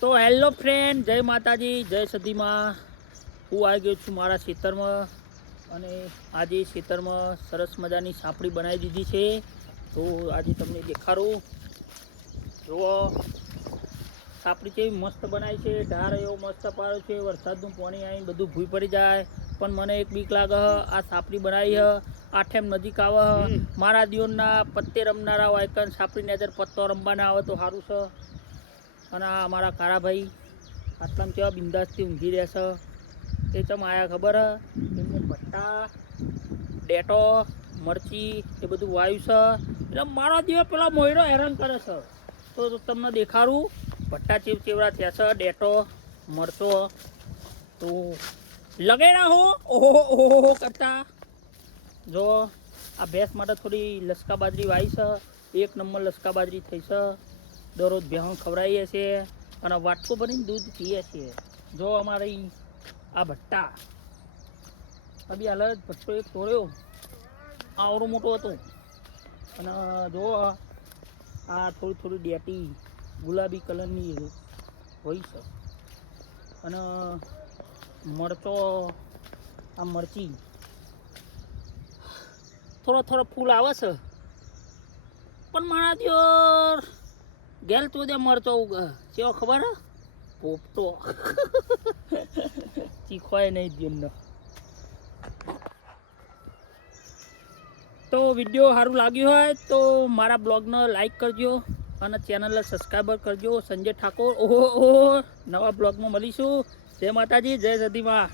તો hello friend, જય માતાજી, જય સદીમાં. હું આવી ગયો છું મારા ખેતરમાં અને આજે ખેતરમાં સરસ મજાની સાંપડી બનાવી દીધી છે. તો આજે તમને દેખાડું. જુઓ, સાંપડી કેવી મસ્ત બનાવી છે. ઢાર એવો મસ્ત પાડ્યો છે. વરસાદનું પાણી આવીને બધું ભૂઈ પડી જાય. પણ મને એક બીક લાગે. આ સાંપડી બનાવી આઠેમ નજીક આવે. મારા દિવસના પત્તે રમનારા હોય કે સાંપડીની અંદર પત્તો રમવાના આવે તો સારું છે. અને આ અમારા કારાભાઈ આટલામાં કેવા બિંદાસથી ઊંઘી રહેશે. એ ચમ આયા ખબર એમને ભટ્ટા, ડેટો, મરચી એ બધું વાયુ છે. એટલે મારા દિવસ પેલા મોયરો હેરાન કરે છે. તો તમને દેખાડું ભટ્ટા ચેવડા થયા છે, ડેટો, મરચો. તો લગેડા હો ઓહો ઓહો કરતા. જો આ ભેંસ માટે થોડી લસકા બાજરી વાવી છે. એક નંબર લસકા બાજરી થઈ છે. દરરોજ ભેહું ખવડાવીએ છીએ અને વાટકો ભરીને દૂધ પીએ છીએ. જો અમારી આ ભટ્ટા અભી હાલ જ ભટ્ટો એક તોડ્યો, આવડો મોટો હતો. અને જો આ થોડી થોડી ડેટી ગુલાબી કલરની હોય છે. અને મરચો, આ મરચી થોડો ફૂલ આવે છે. પણ મારા દિયોર ગેલ તો દે મરચો કેવો ખબર હે? પોપટો ચીખવાય નહીં દિયમનો. તો વિડીયો સારું લાગ્યું હોય તો મારા બ્લોગને લાઈક કરજો અને ચેનલને સબસ્ક્રાઈબર કરજો. સંજય ઠાકોર. ઓહો ઓહો, નવા બ્લોગમાં મળીશું. જય માતાજી, જય સદીમાં.